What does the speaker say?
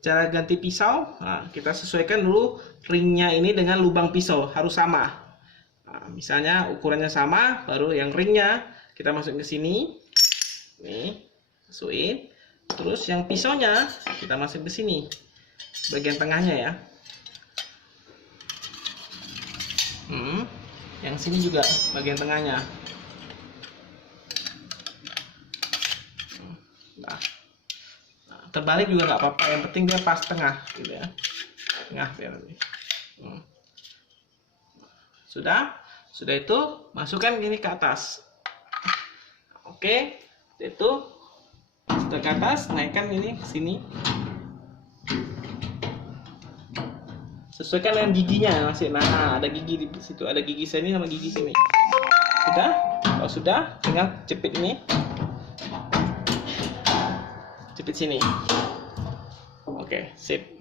cara ganti pisau, nah, kita sesuaikan dulu ringnya ini dengan lubang pisau, harus sama. Nah, misalnya ukurannya sama, baru yang ringnya kita masukin ke sini. Nih, masukin. Terus yang pisaunya kita masukin ke sini, bagian tengahnya ya. Yang sini juga bagian tengahnya. Nah, terbalik juga nggak apa-apa, yang penting dia pas tengah gitu ya, tengah biar lebih. Sudah itu masukkan ini ke atas. Oke, itu sudah ke atas, naikkan ini ke sini. Sesuaikan dengan giginya masih. Nah, ada gigi di situ, ada gigi sini sama gigi sini. Sudah? Kalau sudah, tinggal jepit ini. Jepit sini. Oke, sip.